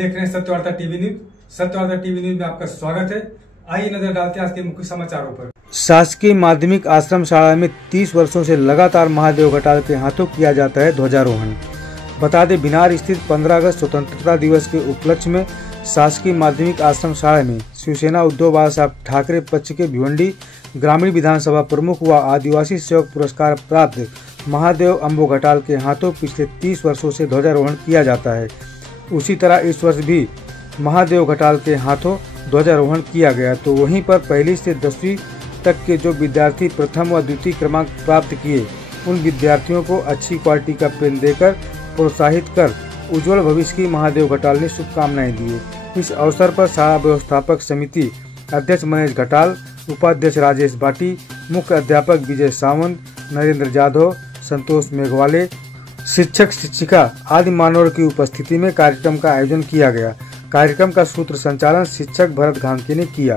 देख रहे हैं सत्य वार्ता टीवी न्यूज। सत्य वार्ता टीवी न्यूज में आपका स्वागत है। आइए नजर डालते हैं आज के मुख्य समाचारों पर। शासकीय माध्यमिक आश्रम शाला में 30 वर्षों से लगातार महादेव घटाल के हाथों किया जाता है ध्वजारोहण। बता दें, बिनार स्थित 15 अगस्त स्वतंत्रता दिवस के उपलक्ष्य में शासकीय माध्यमिक आश्रम शाला में शिवसेना उद्धव बाला साहब ठाकरे पक्ष के भिवंडी ग्रामीण विधानसभा प्रमुख व आदिवासी सेवक पुरस्कार प्राप्त महादेव अम्बो घटाल के हाथों पिछले 30 वर्षों से ध्वजारोहण किया जाता है। उसी तरह इस वर्ष भी महादेव घटाल के हाथों ध्वजारोहण किया गया। तो वहीं पर पहली से 10वीं तक के जो विद्यार्थी प्रथम व द्वितीय क्रमांक प्राप्त किए, उन विद्यार्थियों को अच्छी क्वालिटी का पेन देकर प्रोत्साहित कर उज्जवल भविष्य की महादेव घटाल ने शुभकामनाएं दी। इस अवसर पर शाला व्यवस्थापक समिति अध्यक्ष मनीष घटाल, उपाध्यक्ष राजेश बाटी, मुख्य अध्यापक विजय सावंत, नरेंद्र जाधव, संतोष मेघवाले, शिक्षक शिक्षिका आदि मान्यवरों की उपस्थिति में कार्यक्रम का आयोजन किया गया। कार्यक्रम का सूत्र संचालन शिक्षक भरत घानके ने किया।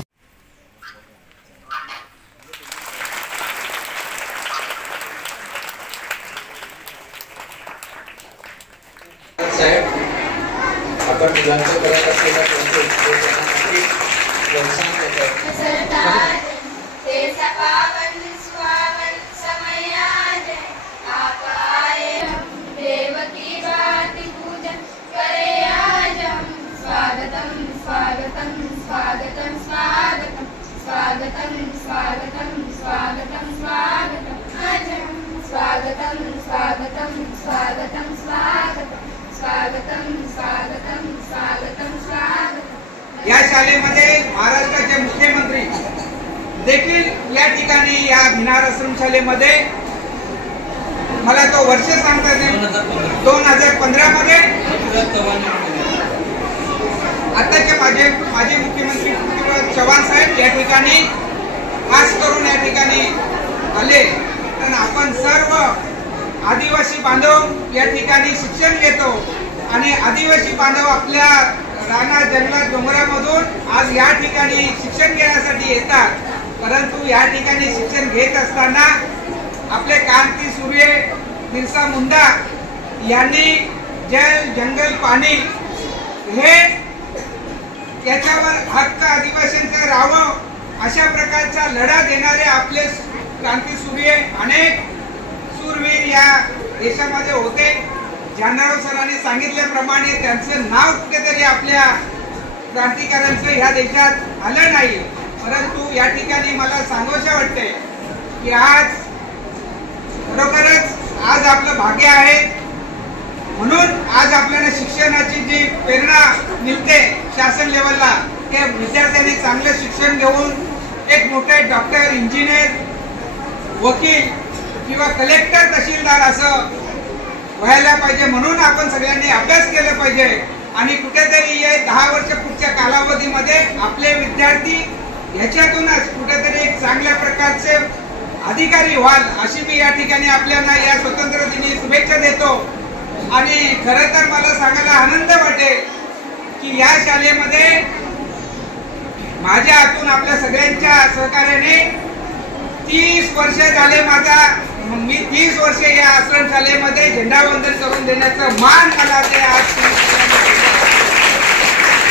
या शाळेमध्ये महाराष्ट्राचे मुख्यमंत्री देखील या ठिकाणी या बिनार आश्रम शाळेमध्ये मला तो वर्ष सांगता येईल 2015 मध्ये आताचे माजी मुख्यमंत्री पृथ्वीराज चव्हाण साहेब या ठिकाणी खास करून या ठिकाणी आले। तर आपण सर्व आदिवासी बांधव या ठिकाणी शिक्षण घेतो आणि आदिवासी बांधव आपल्या रानात जंगलात डोंगरामधून आज या ठिकाणी शिक्षण घेण्यासाठी येतात। परंतु या ठिकाणी शिक्षण घेत असताना आपले क्रांती सूर्य बिरसा मुंडा यांनी जल जंगल पाणी हे याच्यावर हक्क आदिवासींचा राहावं अशा प्रकारचा लढा देणारे आपले क्रांती सूर्य अनेक सूरवीर या देशामध्ये होते। जानराव सरांनी सांगितल्याप्रमाणे त्यांचं नाव कुठेतरी आपल्या क्रांतिकारांचं या देशात आलं नाही। परंतु या ठिकाणी मला सांगायचं वाटते की आज खरोखरच आज आपलं भाग्य आहे, म्हणून आज आपल्याला शिक्षणाची जी प्रेरणा मिळते शासन लेवलला, की विद्यार्थ्यांनी चांगलं शिक्षण घेऊन एक मोठे डॉक्टर, इंजिनियर, वकील किंवा कलेक्टर, तहसीलदार असं व्हायला पाहिजे। म्हणून आपण सगळ्यांनी अभ्यास केला पाहिजे आणि कुठेतरी हे 10 वर्ष पुढच्या कालावधीमध्ये आपले विद्यार्थी ह्याच्यातूनच कुठेतरी एक चांगल्या प्रकारचे अधिकारी व्हाल अशी मी या ठिकाणी आपल्याला या स्वतंत्र दिनी शुभेच्छा देतो। आणि खरं तर मला सांगायला आनंद वाटेल की या शाळेमध्ये माझ्या हातून आपल्या सगळ्यांच्या सहकार्याने 30 वर्ष झाले मी 30 वर्षे या आश्रम शाळेमध्ये झेंडावंदन करून देण्याचं मान मला ते आज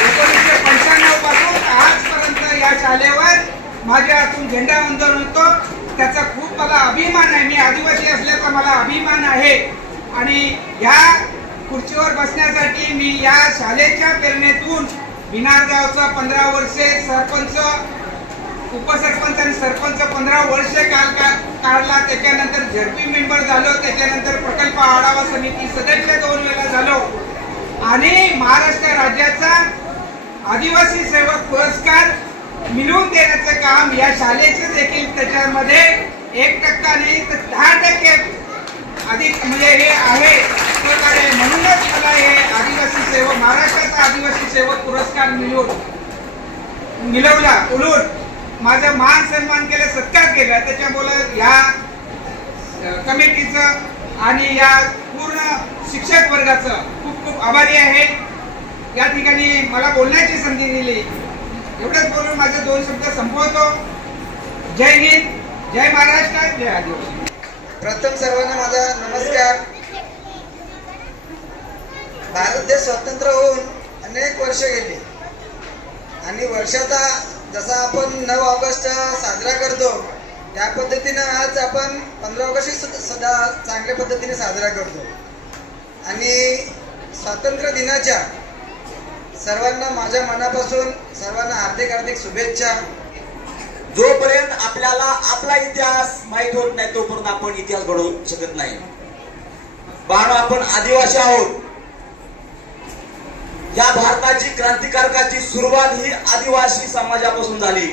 1995 पासून आजपर्यंत या शाळेवर माझ्या हातून झेंडावंदन होतो। त्याचा खूप मला अभिमान आहे। मी आदिवासी असल्याचा मला अभिमान आहे आणि या खुर्चीवर बसण्यासाठी मी या शाळेच्या प्रेरणेतून बिनार गावचा 15 वर्षे सरपंच, उपसरपंच आणि सरपंच 15 वर्षे काढला। त्याच्यानंतर झडपी मेंबर झालो, त्याच्यानंतर प्रकल्प आढावा समिती सदस्य 2 वेळा झालो आणि महाराष्ट्र राज्याचा आदिवासी सेवक पुरस्कार मिळवून देण्याचं काम या शाळेचे देखील त्याच्यामध्ये 1% नाही तर 10% अधिक म्हणजे हे आहे प्रकारे। म्हणूनच मला हे आदिवासी सेवक महाराष्ट्राचा आदिवासी सेवक पुरस्कार मिळवला, उलून माझा मान सन्मान केला, सत्कार केला। त्याच्यामुळे या कमिटीचं आणि या पूर्ण शिक्षक वर्गाचं खूप खूप आभारी आहे। या ठिकाणी मला बोलण्याची संधी दिली। एवढंच बोलून माझे 2 शब्द संपवतो। जय हिंद, जय महाराष्ट्र, जय आदिवासी। प्रथम सर्वांना माझा नमस्कार। भारत देश स्वतंत्र होऊन अनेक वर्ष गेली आणि वर्षाचा जसा आपण 9 ऑगस्ट साजरा करतो त्या पद्धतीनं आज आपण 15 ऑगस्ट सुद्धा चांगल्या पद्धतीने साजरा करतो। आणि स्वातंत्र्य दिनाच्या सर्वांना माझ्या मनापासून सर्वांना हार्दिक शुभेच्छा। जोपर्यंत आपल्याला आपला इतिहास माहित होत नाही तोपर्यंत आपण इतिहास घडवू शकत नाही। बाळा, आपण आदिवासी आहोत। या भारताची क्रांतिकारकाची सुरुवात ही आदिवासी समाजापासून झाली।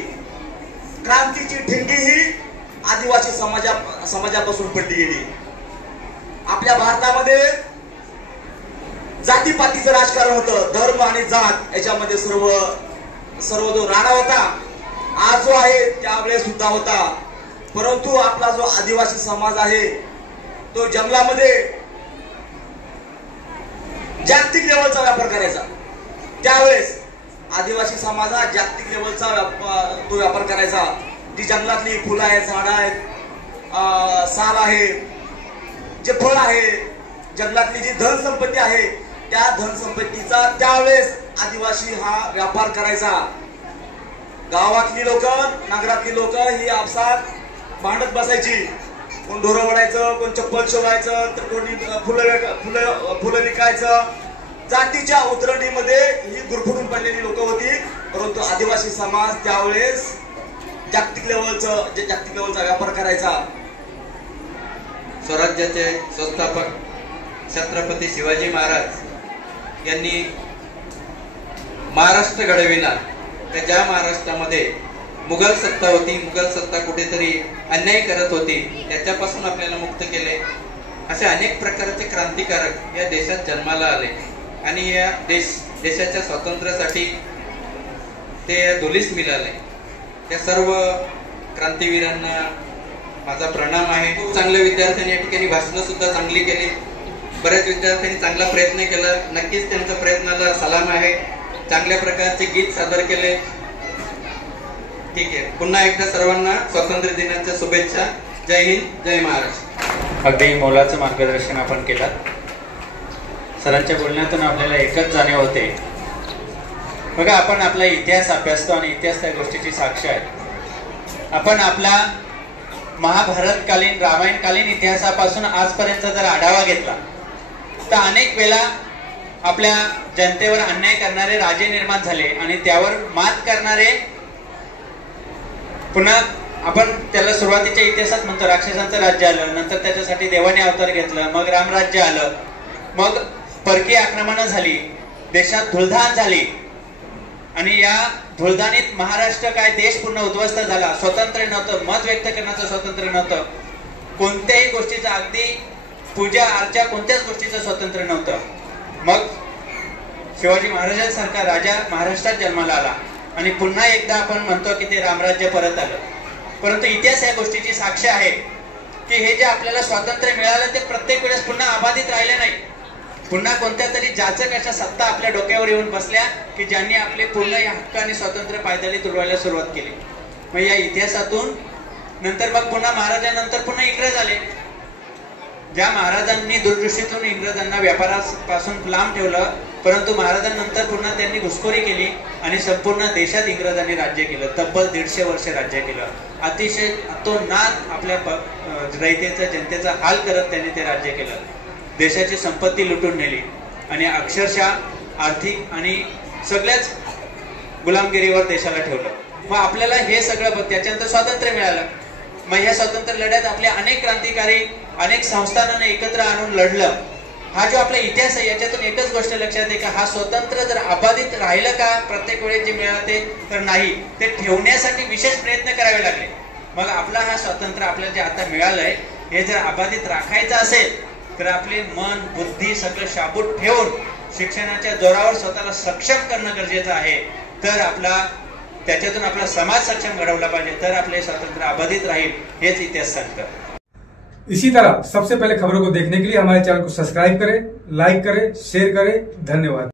क्रांतीची ठिणगी ही आदिवासी समाजापासून पडली गेली। आपल्या भारतामध्ये जातीपातीचं राजकारण होतं, धर्म आणि जात याच्यामध्ये सर्व जो राडा होता आज जो आहे त्यावेळेस सुद्धा होता। परंतु आपला जो आदिवासी समाज आहे तो जंगलामध्ये जागतिक लेवलचा व्यापार करायचा। त्यावेळेस आदिवासी समाज हा जागतिक लेवलचा तो व्यापार करायचा। जी जंगलातली फुलं आहेत, झाडं आहेत, साल आहे, जे फळ आहे, जंगलातली जी धनसंपत्ती आहे त्या धनसंपत्तीचा त्यावेळेस आदिवासी हा व्यापार करायचा। गावातली लोक, नगरातली लोक ही आपसात भांडत बसायची। कोण ढोरं वडायचं, कोण चप्पल शिवायचं, तर कोणी फुलं विकायचं। जातीच्या उतरंडीमध्ये ही गुरफटून पडलेली लोक होती। परंतु आदिवासी समाज त्यावेळेस जागतिक लेवलचा व्यापार करायचा। स्वराज्याचे संस्थापक छत्रपती शिवाजी महाराज यांनी महाराष्ट्र घडविला। तर ज्या महाराष्ट्रामध्ये मुघल सत्ता होती, मुघल सत्ता कुठेतरी अन्याय करत होती, त्याच्यापासून आपल्याला मुक्त केले। असे अनेक प्रकारचे क्रांतिकारक या देशात जन्माला आले आणि या देशाच्या स्वातंत्र्यासाठी ते धुलीस मिळाले। त्या सर्व क्रांतिवीरांना माझा प्रणाम आहे। खूप चांगल्या विद्यार्थ्यांनी या ठिकाणी भाषणं सुद्धा चांगली केली। बऱ्याच विद्यार्थ्यांनी चांगला प्रयत्न केला, नक्कीच त्यांच्या प्रयत्नाला सलाम आहे। चांगल्या प्रकारचे गीत सादर केले। ठीक आहे, पुन्हा एकदा सर्वांना स्वातंत्र्य दिनाच्या शुभेच्छा। जय हिंद, जय महाराष्ट्र। अगदी मोलाचं मार्गदर्शन आपण केलं। सरांच्या बोलण्यातून आपल्याला एकच जाणीव होते, बघा आपण आपला इतिहास अभ्यासतो आणि इतिहास त्या गोष्टीची साक्ष आहे। आपण आपला महाभारतकालीन, रामायणकालीन इतिहासापासून आजपर्यंत जर आढावा घेतला तर अनेक वेळा आपल्या जनतेवर अन्याय करणारे राजे निर्माण झाले आणि त्यावर मात करणारे, पुन्हा आपण त्याला सुरुवातीच्या इतिहासात म्हणतो राक्षसांचं राज्य आलं, नंतर त्याच्यासाठी देवाने अवतार घेतलं, मग रामराज्य आलं, मग परकीय आक्रमणं झाली, देशात धुळधाण झाली आणि या धुळधाणीत महाराष्ट्र काय देश पूर्ण उद्ध्वस्त झाला। स्वतंत्र नव्हतं, मत व्यक्त करण्याचं स्वातंत्र्य नव्हतं, कोणत्याही गोष्टीचं, अगदी पूजा अर्चा कोणत्याच गोष्टीचं स्वातंत्र्य नव्हतं। मग शिवाजी महाराजांसारखा राजा महाराष्ट्रात जन्माला आला आणि पुन्हा एकदा आपण म्हणतो की ते रामराज्य परत आलं। परंतु इतिहास या गोष्टीची साक्ष आहे की हे जे आपल्याला स्वातंत्र्य मिळालं ते प्रत्येक वेळेस पुन्हा अबाधित राहिले नाही। पुन्हा कोणत्या तरी जाचक अशा सत्ता आपल्या डोक्यावर येऊन बसल्या की ज्यांनी आपले पूर्ण या हक्क आणि स्वातंत्र्य पायदळी तुडवायला सुरुवात केली। मग या इतिहासातून नंतर मग पुन्हा महाराजांनंतर पुन्हा इंग्रज आले। ज्या महाराजांनी दूरदृष्टीतून इंग्रजांना व्यापारापासून लांब ठेवलं, परंतु महाराजांनंतर पुन्हा त्यांनी घुसखोरी केली आणि संपूर्ण देशात इंग्रजांनी राज्य केलं। तब्बल 150 वर्ष राज्य केलं। अतिशय अतोनात आपल्या रयतेचा, जनतेचा हाल करत त्यांनी ते राज्य केलं। देशाची संपत्ती लुटून नेली आणि अक्षरशः आर्थिक आणि सगळ्याच गुलामगिरीवर देशाला ठेवलं। मग आपल्याला हे सगळं त्याच्यानंतर स्वातंत्र्य मिळालं। मग या स्वातंत्र्य लढ्यात आपले अनेक क्रांतिकारी, अनेक संस्थानांना एकत्र आणून लढलं। हा जो आपला इतिहास आहे याच्यातून एकच गोष्ट लक्षात आहे की हा स्वतंत्र जर अबाधित राहिलं का प्रत्येक वेळेस जे मिळाले तर नाही, ते ठेवण्यासाठी विशेष प्रयत्न करावे लागले। मग आपला हा स्वातंत्र्य आपल्याला जे आता मिळालंय हे जर अबाधित राखायचं असेल तर आपले मन, बुद्धी सगळं शाबूत ठेवून शिक्षणाच्या जोरावर स्वतःला सक्षम करणं गरजेचं आहे। तर त्याच्यातून आपला समाज सक्षम घडवला पाहिजे, तर आपले स्वातंत्र्य अबाधित राहील, हेच इतिहास सांगतं। इसी तरह सबसे पहले खबरों को देखने के लिए हमारे चैनल को सब्सक्राइब करें, लाइक करें, शेयर करें। धन्यवाद।